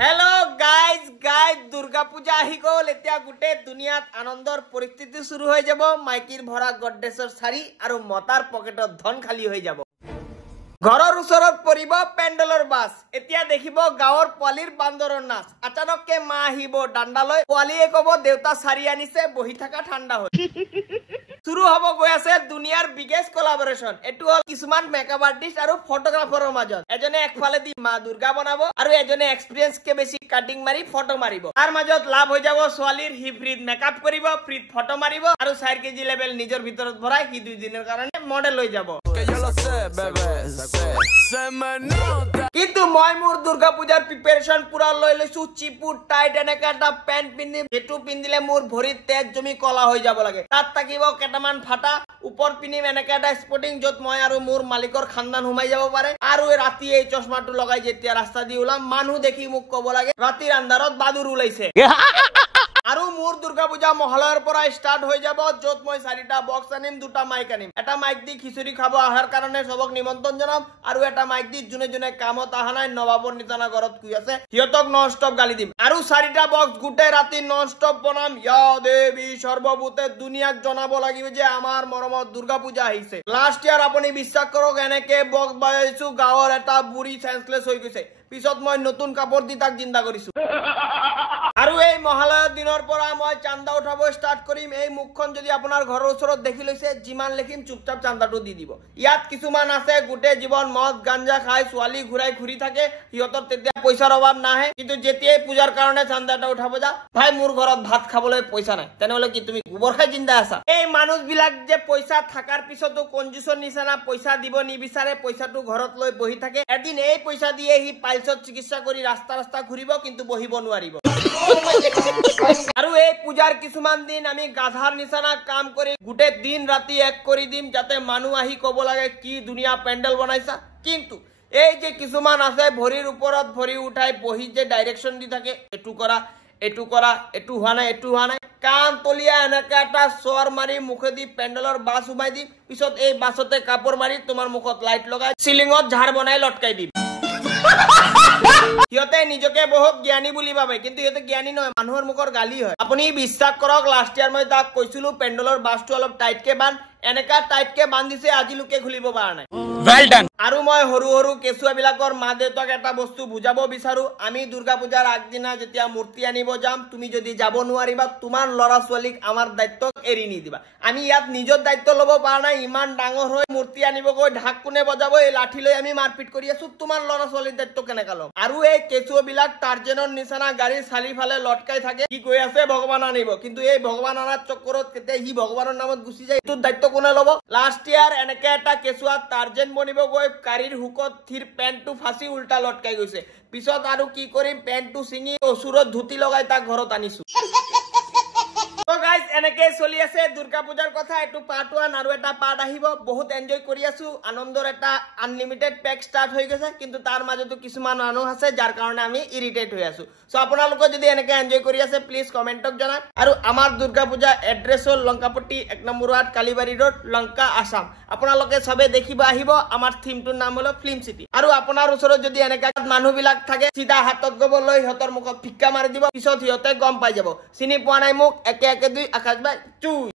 hello guys Durga Puja आহি গল এতিয়া গুটে দুনিয়াত আনন্দৰ পৰিস্থিতি শুৰু হৈ যাব মাইকিৰ ভৰা গড্ৰেছৰ শাড়ী আৰু মতাৰ পকেটত ধন খালি হৈ যাব ঘৰৰ ওচৰত পৰিব পেন্ডেলৰ বাস এতিয়া দেখিব গাঁৱৰ পোৱালিৰ বান্দৰৰ নাচ আচানককে মা আহিব ডান্ডালৈ পোৱালিয়ে কব দেউতা শাড়ী আনিছে বহি থাকা ঠাণ্ডা হৈ শুৰু হব গৈ আছে দুনিয়াৰ বিগেষ্ট কোলাবৰেশন এটু হল কিছুমান মেকআপ আৰ্টিস্ট আৰু ফটোগ্ৰাফাৰৰ মাজত এজনে একফালে দি মা দুৰ্গা বনাব আৰু এজনে এক্সপেৰিয়েন্স কে বেছি কাটিং মাৰি ফটো মাৰিব তাৰ মাজত লাভ হৈ যাব ছোৱালীৰ হি ফ্ৰীত মেকআপ কৰিব ফ্ৰীত ফটো মাৰিব আৰু 4 কেজি লেভেল নিজৰ ভিতৰত ভৰাই হি 2 দিনৰ কাৰণে মডেল হৈ যাব কিন্তু মই মোৰ দুৰ্গা পূজাৰ প্ৰিপাৰেচন পুৰা লৈ লৈছো চিপু টাইট এনেকা এটা পেন্ট পিন্ধি যেটো পিন্ধিলে মোৰ ভৰিত তেজ জমি কলা হৈ যাব লাগে তাত থাকিব কেটামান ফাটা উপৰ পিনিম এনেকা এটা স্পটিং যত মই আৰু মোৰ মালিকৰ খানদান হুমাই যাব পাৰে আৰু ৰাতি এই চশমাটো লগাই যেতিয়া ৰাস্তা দি ওলাম মানুহ দেখি মোক কব লাগে ৰাতিৰ আন্ধাৰত বাদুৰ ওলাইছে আৰু মোৰ দুৰ্গা পূজা মহলাৰ পৰা স্টাৰ্ট হৈ যাব যত মই 4টা বক্স আনিম 2টা মাইক আনিম এটা মাইক দি খিচুৰি খাব আহাৰ কাৰণে সবক নিমন্ত্ৰণ জনাম আৰু এটা মাইক দি জুনে জুনে কামত আহা নাই নবাবৰ নিতনা ঘৰত কুই আছে হিয়তক নন স্টপ গালি দিম আৰু 4টা বক্স গুটে ৰাতি নন স্টপ বনাম ইয়া দেৱী সৰ্বভূতে দুনিয়াক জনাব লাগিব যে আমাৰ মৰমত দুৰ্গা পূজা আহিছে লাষ্ট ইয়াৰ আপুনি বিশ্বাস কৰক এনেকে বক্স বাজাইছো গাঁৱৰ এটা বুঢ়ী সেন্সলেছ হৈ গৈছে পিছত মই নতুন কাপোৰ দি তাক জিন্দা কৰিছো আৰু এই মহালয়াৰ দিনৰ পৰা মই চান্দা উঠাব স্টাৰ্ট কৰিম এই মুখখন যদি আপোনাৰ ঘৰৰ ওচৰত দেখি লৈছে যিমান লেখিম চুপচাপ চান্দাটো দি দিব ইয়াত কিছুমান আছে গুটে জীৱন মদ গাঞ্জা খাই ছোৱালী ঘুৰাই ঘুৰি থাকে হিয়তৰ তেতিয়া পইচাৰ অভাৱ নাহে কিন্তু যেতিয়াই পূজাৰ কাৰণে চান্দাটা উঠাব যা ভাই মোৰ ঘৰত ভাত খাবলৈ পইচা নাই তেনেহলে কি তুমি গোবৰ খাই জিন্দা আছা এই মানুহবিলাক যে পইচা থাকাৰ পিছতো কনজুচৰ নিচিনা পইচা দিব নিবিচাৰে পইচাটো ঘৰত লৈ বহি থাকে এদিন এই পইচা দিয়ে হি পাইলছত চিকিৎসা কৰি ৰাস্তা ৰাস্তা ঘুৰিব কিন্তু বহিব নোৱাৰিব আৰু এই পূজাৰ কিছুমান দিন আমি গাধাৰ নিচিনা কাম কৰি গুটে দিন ৰাতি এক কৰি দিম যাতে মানুহ আহি কব লাগে কি দুনিয়া পেন্ডেল বনাইছা কিন্তু এই যে কিছুমান আছে ভৰিৰ ওপৰত ভৰি উঠাই বহি যে ডাইৰেকশন দি থাকে এটু কৰা এটু হোৱা নাই কান তলিয়া এনেকা এটা চৰ মাৰি মুখেদি পেন্ডেলৰ বাস উমাই দিম পিছত এই বাসতে কাপোৰ মাৰি তোমাৰ মুখত লাইট লগাই সিলিঙত ঝাৰ বনাই লটকাই দিম হিয়তে নিজকে বহুত জ্ঞানী বুলি ভাবে কিন্তু হিয়তে জ্ঞানী নহয় মানুহৰ মুখৰ গালি হয় আপুনি বিশ্বাস কৰক লাষ্ট ইয়াৰ মই তাক কৈছিলো পেন্ডেলৰ বাসটো অলপ টাইটকে বান্ধ এনেকা টাইটকে বান্ধিছে আজি লোকে খুলিব পৰা নাই वेल डन আৰু মই হৰু হৰু কেছুৱা বিলাকৰ মা দেউতাক এটা বস্তু বুজাব বিচাৰো আমি দুৰ্গা পূজাৰ আগদিনা যেতিয়া মূৰ্তি আনিব যাম তুমি যদি যাব নোৱাৰিবা তোমাৰ লৰা ছোৱালীক আমাৰ দায়িত্ব এৰি নিদিবা আমি ইয়াত নিজৰ দায়িত্ব লব পৰা নাই ইমান ডাঙৰ হৈ মূৰ্তি আনিব গৈ ঢাক কোনে বজাব এই লাঠি লৈ আমি মাৰপিট কৰি আছো তোমাৰ লৰা ছোৱালীৰ দায়িত্ব কেনেকা লম আৰু এই কেছুৱা বিলাক টাৰ্জেনৰ নিচিনা গাড়ীৰ চাৰিফালে লটকাই থাকে কি কৈ আছে ভগৱান আনিব কিন্তু এই ভগৱান আনাৰ চক্কৰত কেতিয়া হি ভগৱানৰ নামত গুচি যায় এইটো দায়িত্ব কোনে লব লাষ্ট ইয়াৰ এনেকে এটা কেছুৱা টাৰ্জেন বনিব গৈ গাড়ীৰ হুকত থিৰ পেন্টটো ফাঁসি উল্টা লটকাই গৈছে পিছত আৰু কি কৰিম পেন্টটো সিঙি অসুৰত ধুতি লগাই তাক ঘৰত আনিছো তো গাইজ এনেকে চলি আছে দুৰ্গা পূজাৰ কথা এটু পাৰ্ট 1 আৰু এটা পাৰ্ট আহিব বহুত এনজয় কৰি আছো আনন্দৰ এটা আনলিমিটেড পেক স্টাৰ্ট হৈ গৈছে কিন্তু তাৰ মাজতো কিছুমান মানুহ আছে যাৰ কাৰণে আমি ইৰিটেট হৈ আছো সো আপোনালোকে যদি এনেকে এনজয় কৰি আছে প্লিজ কমেন্টক জনা আৰু আমাৰ দুৰ্গা পূজা এড্ৰেছ হল লংকাপট্টি 1 number ward Kalibari road Lanka Assam আপোনালোকে সবে দেখিব আহিব আমাৰ থিমটোৰ নাম হল ফিল্ম সিটি আৰু আপোনাৰ ওচৰত যদি এনেকা মানুহ বিলাক থাকে সিধা হাতত গব লৈ হতৰ মুখত ফিক্কা মাৰি দিব পিছত হিয়তে গম পাই যাব চিনি পোৱা নাই মোক একে একে দুই আকাশ বাই চুই